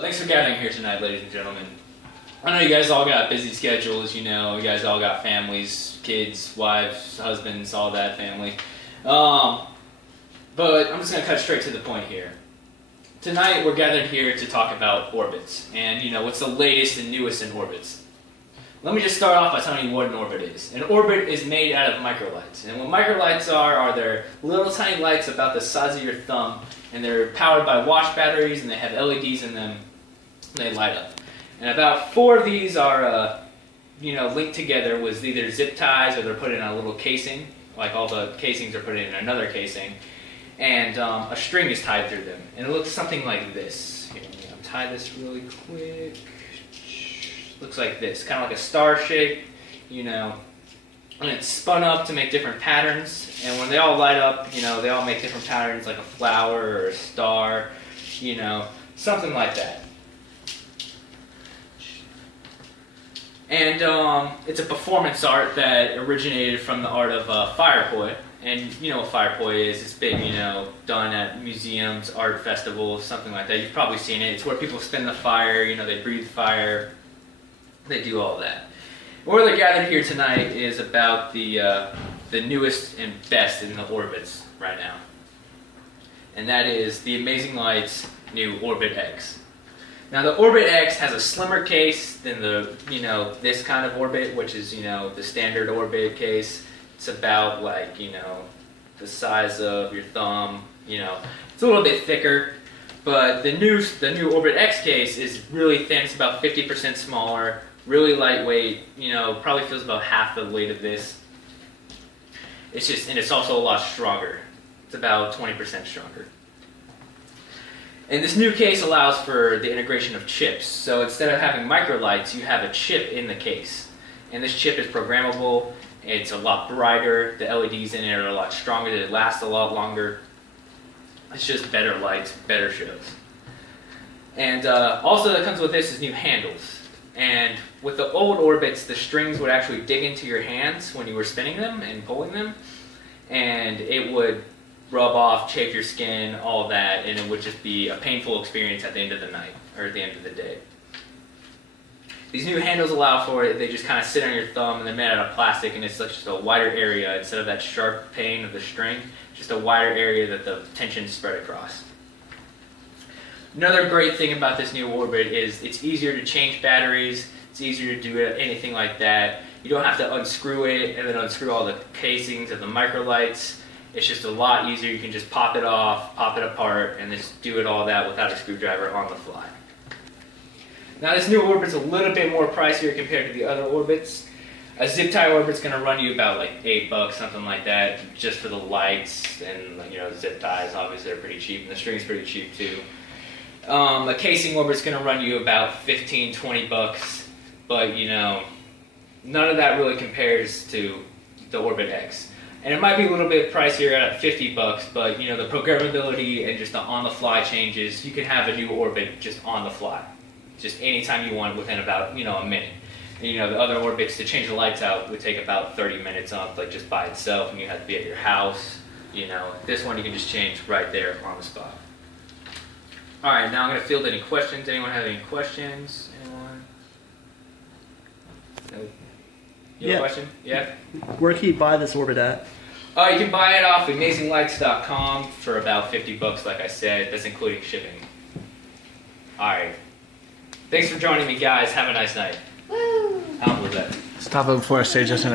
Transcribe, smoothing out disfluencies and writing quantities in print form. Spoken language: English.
Thanks for gathering here tonight, ladies and gentlemen. I know you guys all got busy schedules, you guys all got families, kids, wives, husbands, all that family. But I'm just going to cut straight to the point here. Tonight we're gathered here to talk about orbits, and what's the latest and newest in orbits. Let me just start off by telling you what an orbit is. An orbit is made out of microlights, and what microlights are they're little tiny lights about the size of your thumb, and they're powered by watch batteries, and they have LEDs in them. They light up. And about 4 of these are, linked together with either zip ties or they're put in a little casing, like all the casings are put in another casing, and a string is tied through them. And it looks something like this. Here, I'll tie this really quick. Looks like this, kind of like a star shape, and it's spun up to make different patterns. And when they all light up, they all make different patterns, like a flower or a star, something like that. And it's a performance art that originated from the art of fire poi. And you know what fire poi is. It's big, done at museums, art festivals, something like that. You've probably seen it. It's where people spin the fire, they breathe fire. They do all that. Where they're gathered here tonight is about the newest and best in the orbits right now. And that is the Amazing Lights new Orbit X. Now the Orbit X has a slimmer case than the, this kind of orbit, which is, the standard orbit case. It's about like, the size of your thumb, it's a little bit thicker. But the new Orbit X case is really thin. It's about 50% smaller, really lightweight, probably feels about half the weight of this. And it's also a lot stronger. It's about 20% stronger. And this new case allows for the integration of chips. So instead of having microlights, you have a chip in the case. And this chip is programmable. It's a lot brighter. The LEDs in it are a lot stronger. They last a lot longer. It's just better lights, better shows. And also that comes with this is new handles. And with the old orbits, the strings would actually dig into your hands when you were spinning them and pulling them. And it would rub off, chafe your skin, all that, and it would just be a painful experience at the end of the night, or at the end of the day. These new handles allow for it. They just kind of sit on your thumb, and they're made out of plastic, and it's just a wider area. Instead of that sharp pain of the string, just a wider area that the tension spread across. Another great thing about this new orbit is it's easier to change batteries. It's easier to do anything like that. You don't have to unscrew it and then unscrew all the casings of the microlights. It's just a lot easier. You can just pop it off, pop it apart, and just do it all that without a screwdriver on the fly. Now this new orbit's a little bit more pricier compared to the other orbits. A zip tie orbit's going to run you about like $8, something like that, just for the lights and the zip ties. Obviously they're pretty cheap, and the string's pretty cheap too. A casing orbit's going to run you about $15, $20, but none of that really compares to the Orbit X. And it might be a little bit pricier at $50, but the programmability and just the on-the-fly changes, you can have a new orbit just on the fly, just anytime you want within about a minute. And, the other orbits to change the lights out would take about 30 minutes up, like just by itself, and you have to be at your house. This one you can just change right there on the spot. All right, now I'm going to field any questions. Anyone have any questions? Anyone? No? You have a question? Yeah? Where can you buy this orbit at? You can buy it off AmazingLights.com for about $50, like I said. That's including shipping. All right. Thanks for joining me, guys. Have a nice night. Woo! How was that? Stop it before I say just an